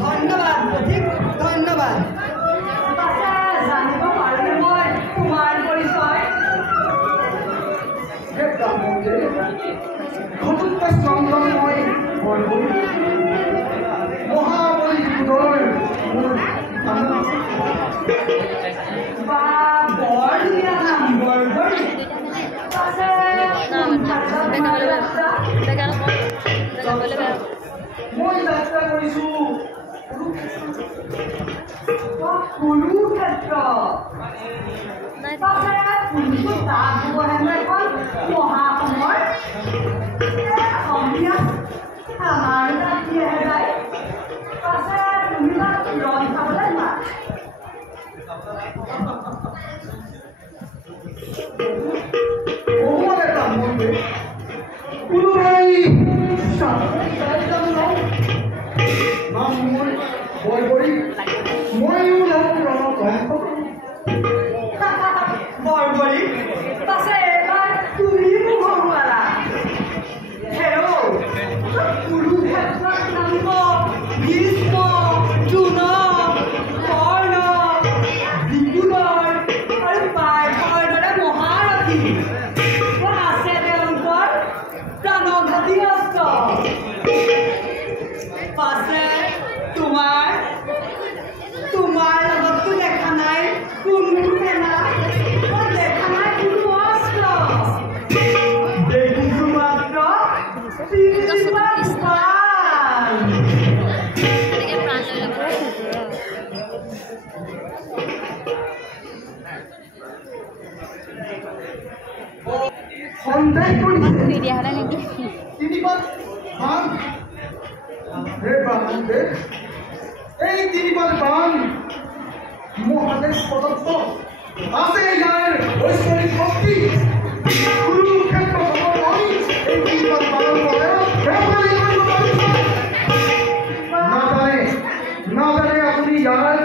ধন্যবাদ অধিক ধন্যবাদ। জানিব পাৰিলে মই তোমাৰ পৰিচয় বৰ ধুনীয়া নাম বৰবৰী। মই যাত্ৰা কৰিছোঁ কুৰুক্ষেত্ৰ। মহাসমৰ আমাৰ যায় পাছে তুমি ৰং চাবলৈ যোৱা বৰবৰী পাছে এবাৰ তুমি মোক হৰুৱালা কুৰুক্ষেত্ৰত নামিব ভীষ্ম দ্ৰোণ কৰ্ণ বিদুৰ আৰু পাৰ্থৰ দৰে মহাৰথী আছে তেওঁলোকৰ প্ৰাণঘাতী অস্ত্ৰ। পাছে তোমাৰ লগততো দেখা নাই কোনো সেনা, দেখা নাই কোনো অস্ত্ৰ, দেখিছো মাত্ৰ সন্দেহ কৰিছে এই তিনিবাৰ বান মহাদেশ প্ৰদত্ত আছে ইয়াৰ ঐশ্বৰিক শক্তি। কুৰুক্ষেত্ৰ এই তিনিবাৰ বানৰ নাজানে আপুনি ইয়াৰ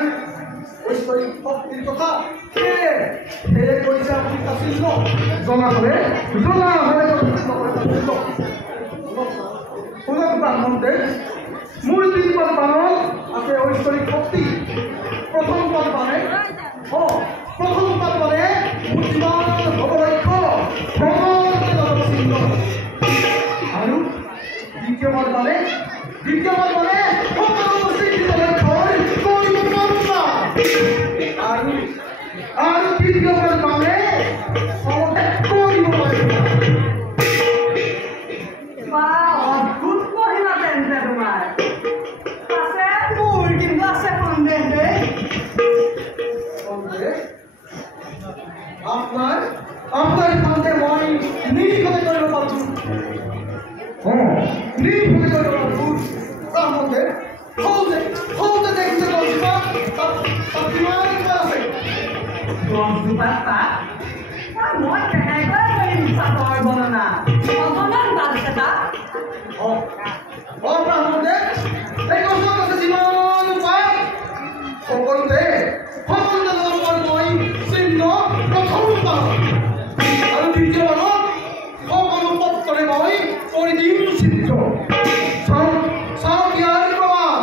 ঐশ্বৰিক শক্তিৰ কথা। সেয়ে কৈছে আপুনি কাচিল জনা হলে শুনক ব্ৰাহ্মণতে, মোৰ তিনিবাৰ বানত আছে ঐশ্বৰিক শক্তি। প্ৰথম পাত মানে বুদ্ধিমান ভৱলক্ষ আৰু দ্বিতীয়বাৰ মানে আৰু তৃতীয়বাৰ মানে অদ্ভুত মহিমা তেন্তে তোমাৰ। আছে মোৰ কিন্তু আছে সন্দেহ দেই। আপোনাৰ সন্দেহ মই নিৰীক্ষণে কৰিব পাৰোঁ। নিৰীক্ষণে কৰিব পাৰোঁ। ব্ৰাহ্মণে সৌতে দেখিছে গছজোপা তাত কিমান কিবা আছে। গছজোপাত পাত মই কেনেকৈ কৰিম চাপৰ বৰ্ণনা অকণমান বাদ আছে তাত। ব্ৰাহ্মণে এই গছত আছে যিমান পাত সকলোতে মই চিহ্ন প্ৰথম পাওঁ আৰু দ্বিতীয়বাৰত সকলো পত্ৰৰে মই কৰি দিম চিত্ৰ। চাওক ইয়াৰ প্ৰমাণ।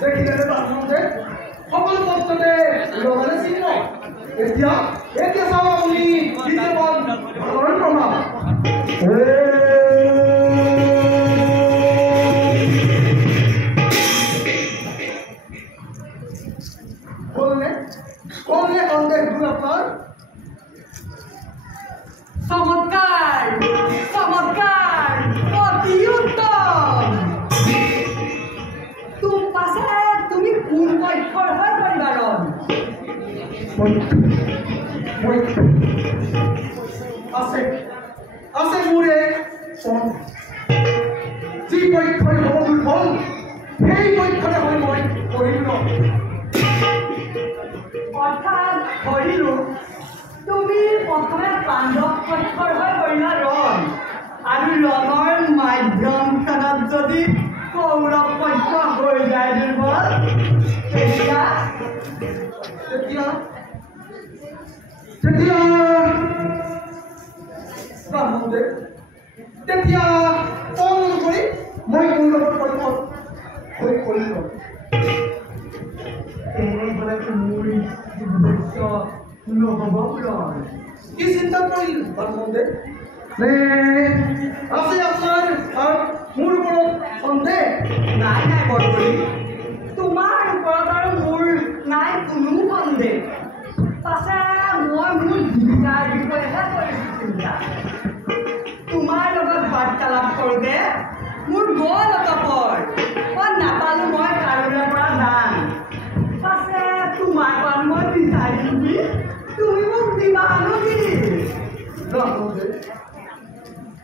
দেখিলে ব্ৰাহ্মণে সকলো পত্ৰতে লগালে চিহ্ন। এতিয়া চাওক আপুনি প্ৰমাণ। কোনে সন্দেহ দূৰ আপোনাৰ? চমৎকাৰ অতি উত্তম। আছে আছে মোৰে যি পক্ষই হ'ব দুৰ্বল সেই পক্ষতে হৈ মই কৰিলো অৰ্থাৎ ধৰিলো তুমি প্ৰথমে পাণ্ডৱ পক্ষৰ হৈ কৰিলা ৰণ আৰু ৰণৰ মাধ্যমখনত যদি কৌৰৱ পক্ষ হৈ যায় দুৰ্বল তেতিয়া তেতিয়া তেতিয়া ব্ৰাহ্মণদেৱ তেতিয়া কল কৰি মই কৌৰৱৰ পক্ষ হৈ কৰিলো তেনেহ'লে মোৰ উদ্দেশ্য নহ'ব ৰণ কি চিন্তা কৰিল ব্ৰাহ্মণদেৱ নে আছে আপোনাৰ মোৰ ওপৰত সন্দেহ নাই নাই বৰবৰী তোমাৰ ওপৰত আৰু মোৰ নাই কোনো সন্দেহ পাছে মই মোৰ জীৱিকাৰ বিষয়েহে কৰিছোঁ চিন্তা তোমাৰ লগত বাৰ্তালাপ কৰোঁতে মোৰ গ'ল অতপৰ নাপালোঁ মই কাৰোৰে পৰা দান পাছে তোমাৰ পৰা মই বিচাৰিম কি তুমি মোক দিবা কি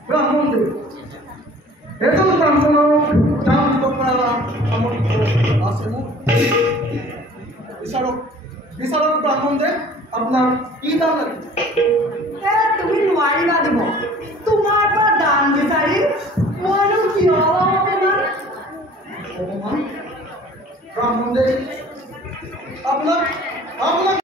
ব্ৰাহ্মণদেৱ এজন ব্ৰাহ্মণক দান দিব পৰা সামৰ্থ্য আছে মোৰ বিচাৰক ব্ৰাহ্মণদেৱ আপোনাৰ কি দান লাগে তুমি নোৱাৰিবা দিব তোমাৰ পৰা দান বিচাৰি মইনো কিয় অপমান ব্ৰাহ্মণদেৱ আপোনাক